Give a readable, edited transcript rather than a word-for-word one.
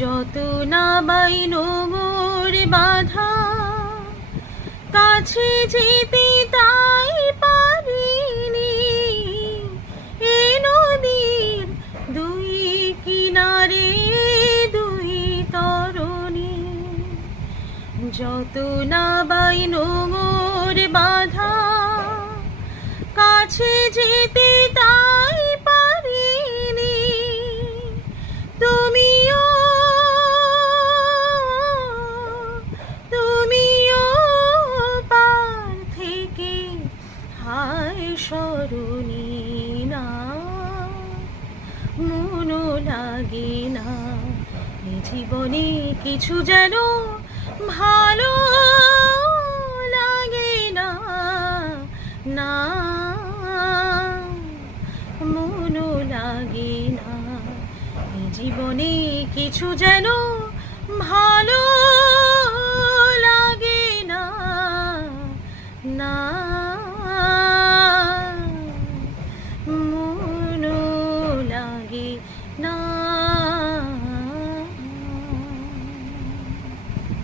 যত না বাই নোঙর বাঁধা, কাছে যেতে তাই পারিনি। এ নদীর দুই কিনারে দুই তরণী, যত না বাই নোঙর বাঁধা, কাছে যেতে তাই পারিনি। তুমিও তুমিও পার থেকে হায় সরণি না, মনও লাগে না। এ জীবনে কিছু যেন ভালো লাগে না, না মনও লাগে না। এ জীবনে কিছু যেন ভালো